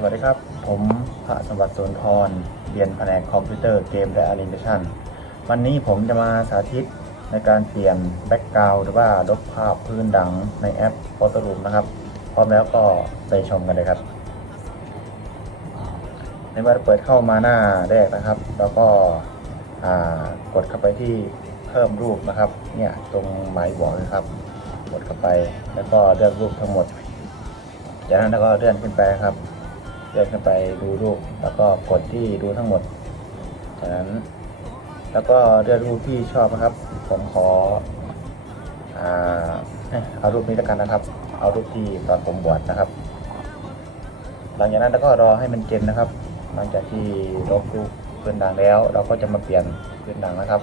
สวัสดีครับ ผมพระสมบัติสุนทรเรียนแผนกคอมพิวเตอร์เกมและแอนิเมชันวันนี้ผมจะมาสาธิตในการเปลี่ยนแบ็กกราวด์หรือว่าลบภาพพื้นดังในแอป Photoroom นะครับ พร้อมแล้วก็ไปชมกันเลยครับ ในเมื่อเปิดเข้ามาหน้าแรกนะครับ แล้วก็กดเข้าไปที่เพิ่มรูปนะครับ เนี่ยตรงหมายบอกนะครับ กดเข้าไปแล้วก็เลือกรูปทั้งหมดจากนั้นก็เลื่อนขึ้นไปครับ เลื่อนขึ้นไปดูรูป แล้วก็กดที่ดูทั้งหมด จากนั้น แล้วก็เลือกรูปที่ชอบนะครับ ผมขออ่าเอารูปนี้แล้วกันนะครับ เอารูปที่ตอนผมบวชนะครับ หลังจากนั้นเราก็รอให้มันเจนนะครับ หลังจากที่ลบรูปพื้นดังแล้ว เราก็จะมาเปลี่ยนพื้นดังนะครับ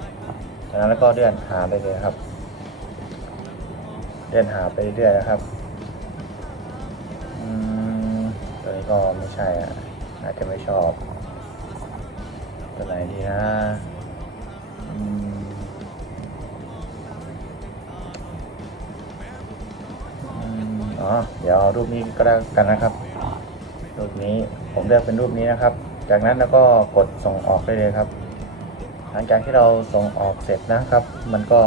จากนั้นแล้วก็เลื่อนหาไปเลยครับ เลื่อนหาไปเรื่อยนะครับ ตัวนี้ก็ไม่ใช่อะอาจจะไม่ชอบ ตัวไหนดีนะอ๋อเดี๋ยวรูปนี้ก็ได้กันนะครับ รูปนี้ผมเลือกเป็นรูปนี้นะครับ จากนั้นแล้วก็กดส่งออกได้เลยครับ หลังจากที่เราส่งออกเสร็จนะครับ มันก็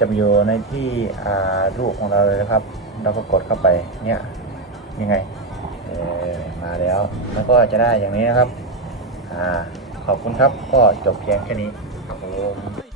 จะอยู่ในที่รูปของเราเลยนะครับ เราก็กดเข้าไปเนี่ย ยังไงเออมาแล้วแล้วก็จะได้อย่างนี้นะครับอ่าขอบคุณครับก็จบเพียงแค่นี้ครับผม